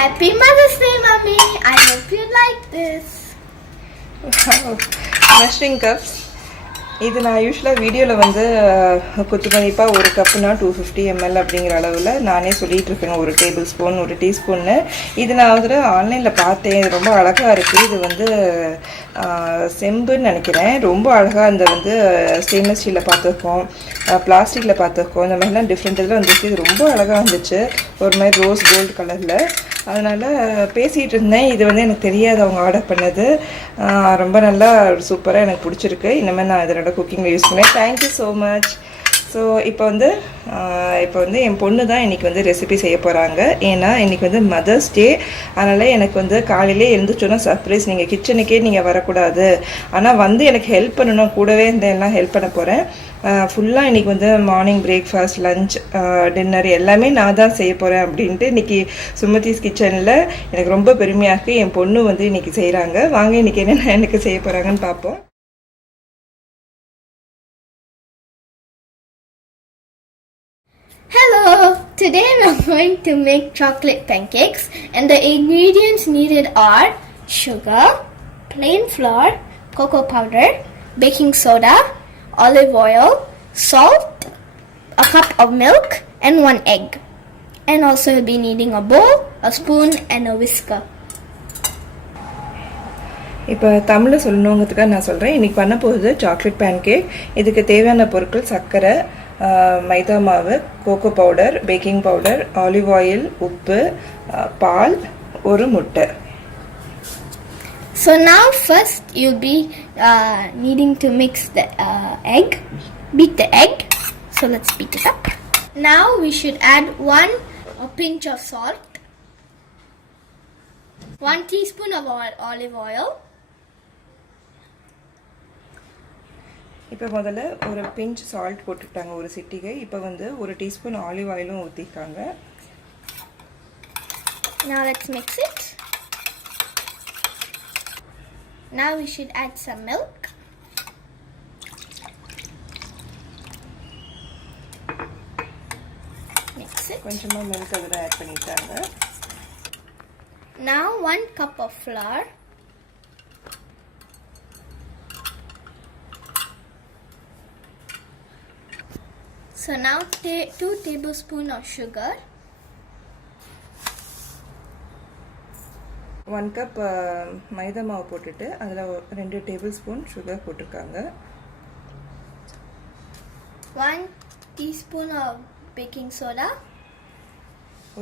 Happy Mother's Day, Mommy. I hope you like this. Wow. Measuring cups. இது நான் யூஸ்வலாக வீடியோவில் வந்து குத்துமதிப்பாக ஒரு கப்புனா 250 ml அப்படிங்கிற அளவில் நானே சொல்லிகிட்டு இருக்கேங்க. ஒரு டேபிள் ஸ்பூன் ஒரு டீஸ்பூன்னு. இது நான் வந்து ஆன்லைனில் பார்த்தேன். இது ரொம்ப அழகாக இருக்குது. இது வந்து செம்புன்னு நினைக்கிறேன். ரொம்ப அழகாக இந்த வந்து ஸ்டெயின்லெஸ் ஸ்டீலில் பார்த்துருக்கோம், பிளாஸ்டிக்கில் பார்த்துருக்கோம். இந்த மாதிரிலாம் டிஃப்ரெண்ட் இதில் வந்துச்சு. இது ரொம்ப அழகாக இருந்துச்சு, ஒரு மாதிரி ரோஸ் கோல்டு கலரில். அதனால் பேசிகிட்டு இருந்தேன். இது வந்து எனக்கு தெரியாது அவங்க ஆர்டர் பண்ணது. ரொம்ப நல்லா சூப்பராக எனக்கு பிடிச்சிருக்கு. இனிமேல் நான் இதனோட குக்கிங்கில் யூஸ் பண்ணேன். Thank you so much. ஸோ இப்போ வந்து என் பொண்ணு தான் இன்றைக்கி வந்து ரெசிபி செய்ய போகிறாங்க. ஏன்னா இன்றைக்கி வந்து மதர்ஸ் டே. அதனால் எனக்கு வந்து காலையிலே எழுந்துச்சோன்னா சர்ப்ரைஸ், நீங்கள் கிச்சனுக்கே நீங்கள் வரக்கூடாது, ஆனால் வந்து எனக்கு ஹெல்ப் பண்ணணும், கூடவே இந்த எல்லாம் ஹெல்ப் பண்ண போகிறேன். ஃபுல்லாக இன்றைக்கி வந்து மார்னிங் பிரேக்ஃபாஸ்ட், லஞ்ச், டின்னர் எல்லாமே நான் தான் செய்ய போகிறேன் அப்படின்ட்டு இன்றைக்கி சுமதிஸ் கிச்சனில் எனக்கு ரொம்ப பெருமையாக இருக்குது. என் பொண்ணு வந்து இன்றைக்கி செய்கிறாங்க. வாங்க இன்றைக்கி என்னென்ன எனக்கு செய்ய போகிறாங்கன்னு பார்ப்போம். Hello! Today we're going to make chocolate pancakes, and the ingredients needed are sugar, plain flour, cocoa powder, baking soda, olive oil, salt, a cup of milk, and 1 egg. And also you'll be needing a bowl, a spoon, and a whisker. இப்போ தமிழில் சொல்லணுங்கிறதுக்காக நான் சொல்கிறேன். இன்றைக்கி பண்ண போகுது chocolate pancake. இதுக்கு தேவையான பொருட்கள் சர்க்கரை, மைதா மாவு, cocoa powder, baking powder, olive oil, உப்பு, பால், ஒரு முட்டை. So now first you'll be needing to mix the egg, beat the egg. So let's beat it up. Now we should add a pinch of salt, 1 teaspoon of olive oil. இப்போ முதல்ல ஒரு pinch salt போட்டுட்டாங்க, ஒரு சிட்டிகை. இப்போ வந்து ஒரு teaspoon olive ஆயிலும் ஊற்றிருக்காங்க. Now let's mix it. Now we should add some milk. Mix it. கொஞ்சமாக மில்க் அதில் ஆட் பண்ணிட்டாங்க. Now 1 cup of flour. So now 2 tablespoons of sugar. 1 கப் மைதா மாவு போட்டுட்டு அதில் 2 டேபிள் ஸ்பூன் சுகர் போட்டிருக்காங்க. 1 teaspoon of baking soda.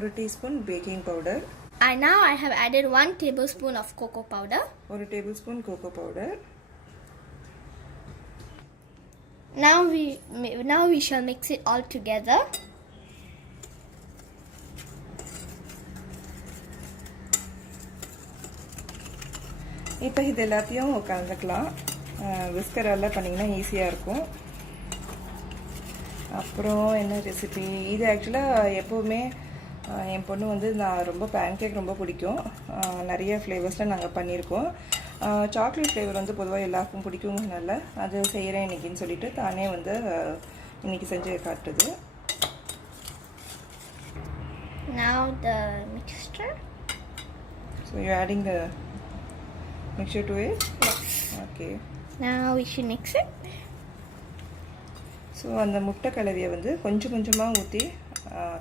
1 teaspoon baking powder. And now I have added 1 tablespoon of cocoa powder. 1 tablespoon cocoa powder. Now we shall mix it all together. இப்போ இது எல்லாத்தையும் கலந்துக்கலாம். விஸ்கரால் பண்ணிங்கன்னா ஈஸியாக இருக்கும். அப்புறம் என்ன ரெசிபி இது? ஆக்சுவலாக எப்போவுமே என் பொண்ணு வந்து நான் ரொம்ப பேன்கேக் ரொம்ப பிடிக்கும். நிறைய ஃப்ளேவர்ஸில் நாங்கள் பண்ணியிருக்கோம். சாக்லேட் ஃப்ளேவர் வந்து பொதுவாக எல்லாருக்கும் பிடிக்குங்கனால அது செய்கிறேன் இன்றைக்கின்னு சொல்லிட்டு தானே வந்து இன்றைக்கி செஞ்சு காட்டுது. Now the mixture. So you're adding the mixture to it? Yes. Okay. Now we should mix it. So அந்த முட்டை கலவையை வந்து கொஞ்சம் கொஞ்சமாக ஊற்றி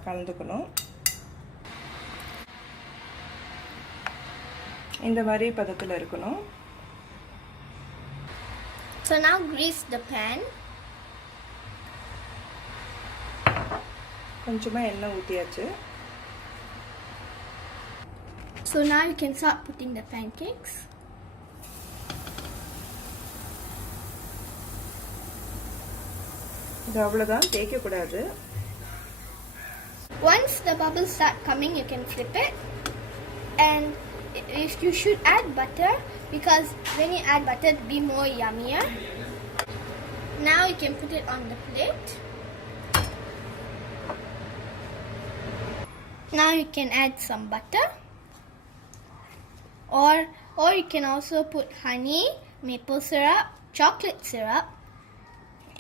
கலந்துக்கணும். இந்த மாதிரி பதத்தில் இருக்கணும். So now grease the pan. கொஞ்சமாக எண்ணெய் ஊற்றியாச்சு. So now you can start putting the pancakes. இது அவ்வளோதான், தேய்க்கக்கூடாது. Once the bubbles start coming, you can flip it, and you should add butter, because when you add butter it will be more yummier. Now you can put it on the plate. Now you can add some butter, or you can also put honey, maple syrup, chocolate syrup,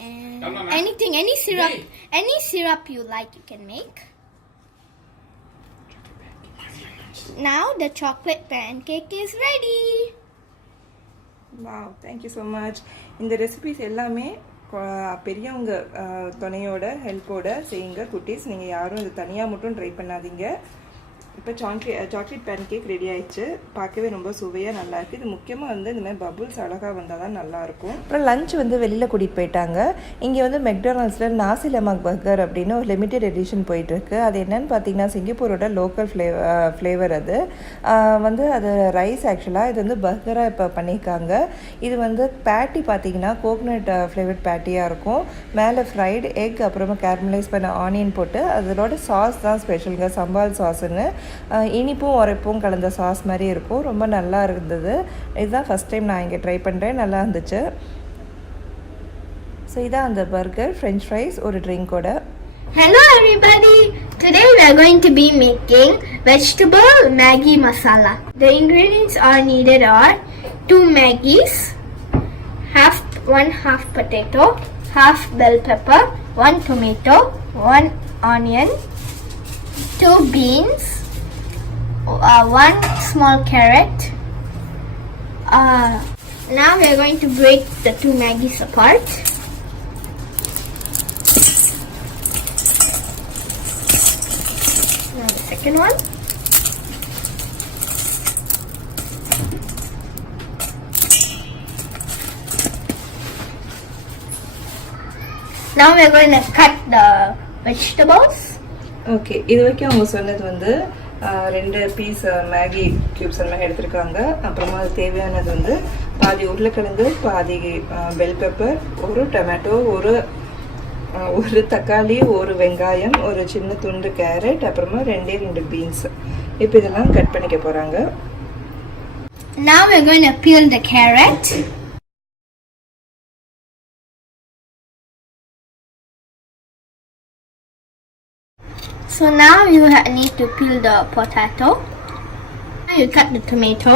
and any syrup you like you can make. Now the chocolate pancake is ready. Wow, thank you so much. இந்த ரெசிபிஸ் எல்லாமே பெரியவங்க துணையோட ஹெல்ப்போட செய்யுங்க குட்டீஸ். நீங்கள் யாரும் இது தனியாக மட்டும் ட்ரை பண்ணாதீங்க. இப்போ சாக்லேட் பேன்கேக் ரெடி ஆயிடுச்சு. பார்க்கவே ரொம்ப சுவையாக நல்லாயிருக்கு. இது முக்கியமாக வந்து இந்த மாதிரி பபுள்ஸ் அழகாக வந்தால் தான் நல்லாயிருக்கும். அப்புறம் லஞ்ச் வந்து வெளியில் கூட்டிகிட்டு போயிட்டாங்க. இங்கே வந்து மெக்டானல்ட்ஸில் நாசி லெமாக் பர்கர் அப்படின்னு ஒரு லிமிடெட் எடிஷன் போயிட்டுருக்கு. அது என்னென்னு பார்த்தீங்கன்னா சிங்கப்பூரோட லோக்கல் ஃப்ளேவர் அது வந்து அது ரைஸ் ஆக்சுவலாக இது வந்து பர்கராக இப்போ பண்ணியிருக்காங்க. இது வந்து பேட்டி பார்த்தீங்கன்னா கோகனட் ஃப்ளேவர்ட் பேட்டியாக இருக்கும். மேலே ஃப்ரைடு எக் அப்புறமா கேரமலைஸ் பண்ண ஆனியன் போட்டு அதோட சாஸ் தான் ஸ்பெஷலுங்க, சம்பால் சாஸ்ன்னு. இனிப்பும் உரைப்பும் கலந்த சாஸ் மாதிரி இருக்கும். ரொம்ப நல்லா இருந்தது. இதுதான் ஃபஸ்ட் டைம் நான் இங்கே ட்ரை பண்ணுறேன். நல்லா இருந்துச்சு. ஸோ இதான் அந்த பர்கர், ஃப்ரெஞ்ச் ஃப்ரைஸ், ஒரு ட்ரிங்கோட. Hello everybody! Today we are going to be making vegetable Maggie masala. The ingredients are needed are 2 Maggies, one half potato, half bell pepper, 1 tomato, 1 onion, 2 beans, 1 small carrot. Now we are going to break the 2 Maggies apart. Now the second one. Now we are going to cut the vegetables. Okay, இது வரைக்கும் அவங்க சொன்னது வந்து 2 piece Maggi cubes அந்த மாதிரி எடுத்துருக்காங்க. அப்புறமா அது தேவையானது வந்து பாதி உருளைக்கிழங்கு, பாதி பெல் பெப்பர், ஒரு டொமேட்டோ, ஒரு தக்காளி, ஒரு வெங்காயம், ஒரு சின்ன துண்டு கேரட், அப்புறமா 2 பீன்ஸ். இப்போ இதெல்லாம் கட் பண்ணிக்க போகிறாங்க. Now we're going to peel the carrot. So now you need to peel the potato. Now you cut the tomato.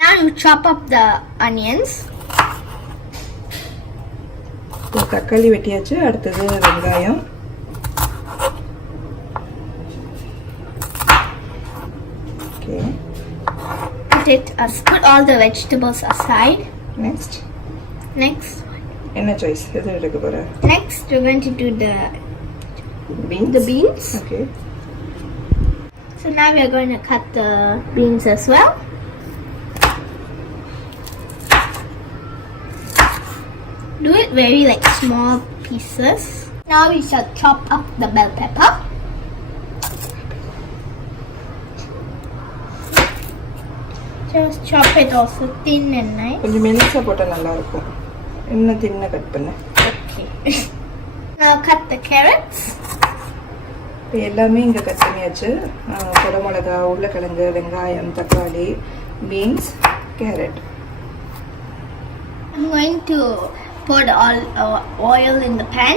Now you chop up the onions. தக்காளி வெட்டியாச்சு. அடுத்தது வெங்காயம். Okay. Put all the vegetables aside. Next. என்ன choice எது எடுக்க போற? Next we're going to do the beans. Okay. So now we are going to cut the beans as well. Do it very like small pieces. Now we shall chop up the bell pepper. Just chop it also thin and nice. கொஞ்சம் மெலிசா போட்டா நல்லா இருக்கும். இன்னும் தின்ன கட் பண்ணு. Okay. Now cut the carrots. எல்லாமே இங்க கட் பண்ணியாச்சு. குடமிளகா, உருளைக்கிழங்கு, வெங்காயம், தக்காளி, beans, carrot. I'm going to put all oil in the pan.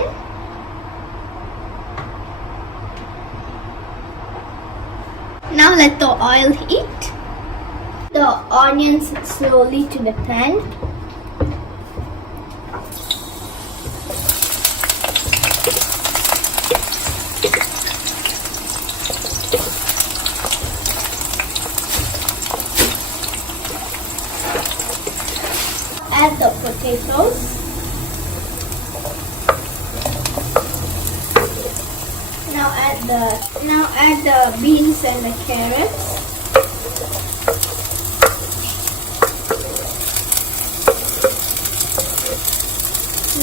Now let the oil heat. The onions slowly to the pan. Add the potatoes. Now add the beans and the carrots.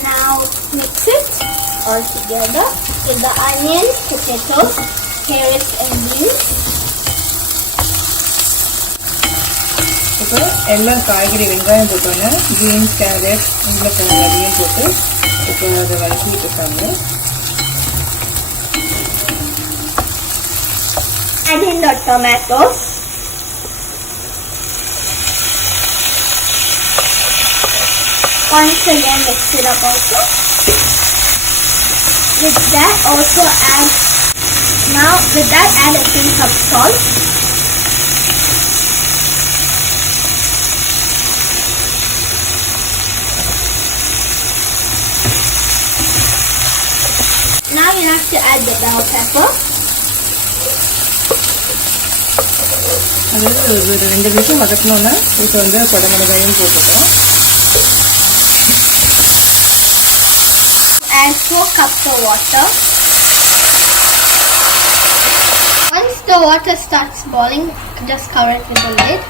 Now mix it all together with the onions, potatoes, carrots and beans. இப்போ எல்லா காய்கறி வெங்காயம் போட்டோன்னா beans, carrot, உருளைக்கிழங்கு அதையும் போட்டு இப்போ அதை வதக்கிட்டு இருக்காங்க. Add in the tomatoes. Once again mix it up also. With that add a pinch of salt. you have to add the bell pepper. அதாவது ஒரு 2 நிமிஷம் வதக்கணும்னா இப்போ வந்து குடமிளகாயும் போட்டுட்டோம். Add 4 cups of water. Once the water starts boiling, just cover it with the lid.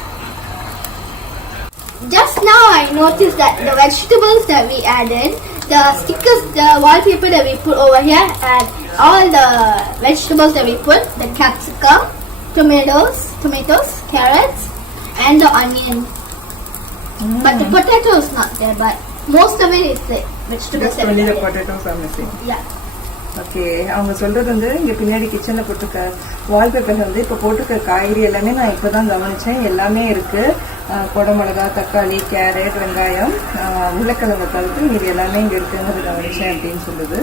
Just now I noticed that the vegetables that we added, the stickers, the wallpaper that we put over here, and all the vegetables that we put, the capsicum, tomatoes, carrots, and the onion. But the potato is not there, but most of it is the vegetables. Just only the potatoes are missing. Yeah. Okay, அவங்க சொல்றது வந்து இங்க பின்னாடி கிச்சன்ல போட்டுக்க வால்பேப்பர்ல வந்து இப்போ போட்டுக்க காய்கறி எல்லாமே நான் இப்பதான் கவனிச்சேன். எல்லாமே இருக்கு. குடமிளகா, தக்காளி, கேரட், வெங்காயம், உருளைக்கிழங்கு தவிர்த்து இது எல்லாமே இங்க இருக்குங்கிறது கவனிச்சேன் அப்படின்னு சொல்லுது.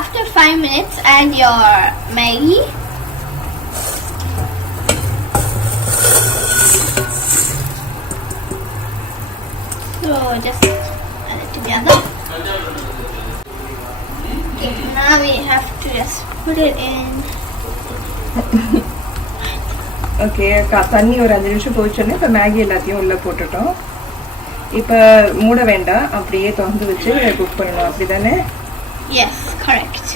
After 5 minutes, add your Maggie. So just add it together. Okay, now we have to just put it in. Okay, தண்ணி ஒரு 5 நிமிஷம் போயிச்சோன்னே இப்போ மேகி எல்லாத்தையும் உள்ள போட்டுட்டோம். இப்போ மூட வேண்டாம், அப்படியே திறந்து வச்சு குக் பண்ணணும், அப்படிதானே? Yes, correct.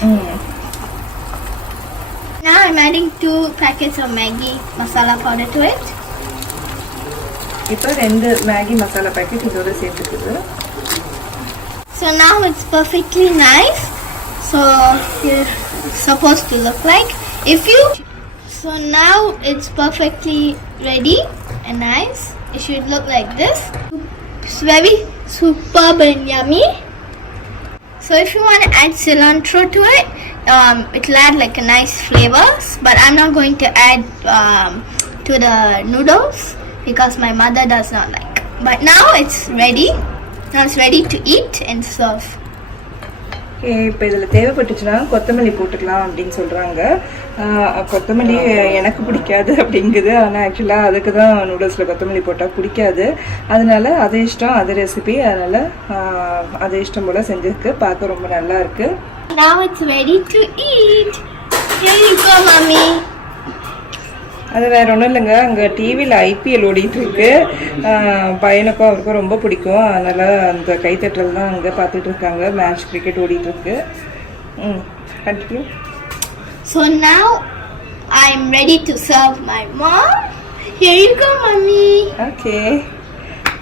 Now I'm adding 2 packets of Maggie masala powder to it. இப்போ 2 மேகி மசாலா பாக்கெட் இதோட சேர்த்துக்குது. So now it's perfectly nice. So it's supposed to look like. So now it's perfectly ready and nice. It should look like this. It's very superb and yummy. So if you want to add cilantro to it, it'll add like a nice flavors. But I'm not going to add to the noodles because my mother does not like. But now it's ready. Now it's ready to eat and serve. இப்போ இதில் தேவைப்பட்டுச்சுன்னா கொத்தமல்லி போட்டுக்கலாம் அப்படின்னு சொல்கிறாங்க. கொத்தமல்லி எனக்கு பிடிக்காது அப்படிங்குது. ஆனால் ஆக்சுவலாக அதுக்கு தான் நூடுல்ஸில் கொத்தமல்லி போட்டால் பிடிக்காது. அதனால அது இஷ்டம், அது ரெசிபி. அதனால் அது இஷ்டம் போல் செஞ்சுருக்கு. பார்க்க ரொம்ப நல்லா இருக்கு. Now it's ready to eat. Here you go, mommy. அது வேற ஒன்றும் இல்லைங்க, அங்கே டிவியில் ஐபிஎல் ஓடிட்டு இருக்கு. பையனுக்கும் அவருக்கும் ரொம்ப பிடிக்கும். அதனால அந்த கைத்தட்டல் தான் அங்கே பார்த்துட்டு இருக்காங்க. மேட்ச் கிரிக்கெட் ஓடிட்டு இருக்கு. Continue. So now I'm ready to serve my mom. Here you go, mommy. Okay,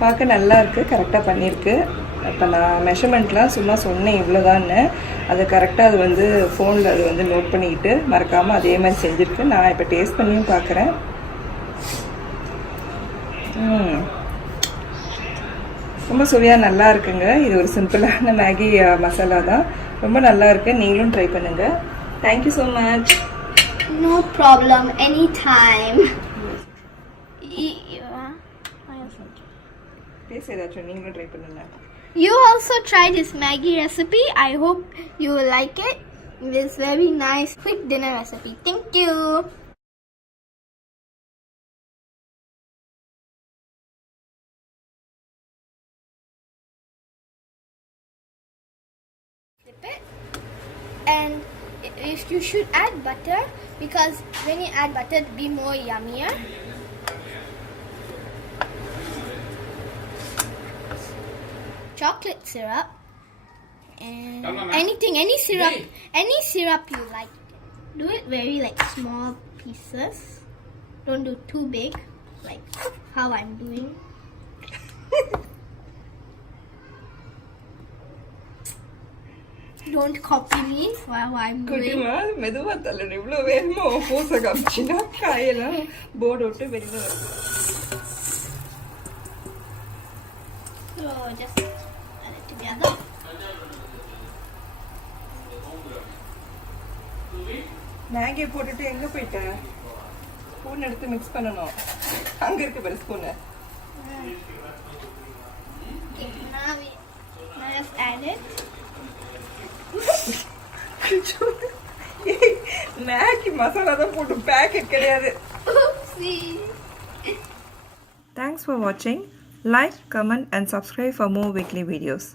பார்க்க நல்லா இருக்கு, கரெக்டாக பண்ணியிருக்கு. இப்போ நான் மெஷர்மெண்ட்லாம் சும்மா சொன்னேன் இவ்வளோதான்னு. அது கரெக்டாக அது வந்து ஃபோனில் அது வந்து நோட் பண்ணிக்கிட்டு மறக்காமல் அதே மாதிரி செஞ்சுருக்கு. நான் இப்போ டேஸ்ட் பண்ணியும் பார்க்குறேன். ரொம்ப சுவையாக நல்லா இருக்குங்க. இது ஒரு சிம்பிளான மேகி மசாலா தான். ரொம்ப நல்லா இருக்கு. நீங்களும் ட்ரை பண்ணுங்க. Thank you so much. No problem, anytime. Taste ஏதாச்சும் நீங்களும் ட்ரை பண்ணுங்க. You also try this Maggie recipe. I hope you will like it. It is very nice quick dinner recipe. Thank you. Flip it. And if you should add butter, because when you add butter it'll be more yummier. Chocolate syrup and any syrup you like. Do it very like small pieces. Don't do too big like how I'm doing. Don't copy me while I'm doing. மெதுவா தள்ளணும். இவ்வளோ வேணுமோ போச காமிச்சினா காயெல்லாம் போர்டு விட்டு வெளியில் வரும். So just add it together. Maggi போட்டுட்டு எங்கே போயிட்ட? ஸ்பூன் எடுத்து மிக்ஸ் பண்ணணும். அங்கே இருக்கு பாரு spoon. Now just add it. Maggi masala தான் போட்டு பேக்கெட் கிடையாது. Oopsie. Thanks for watching. Like, comment and subscribe for more weekly videos.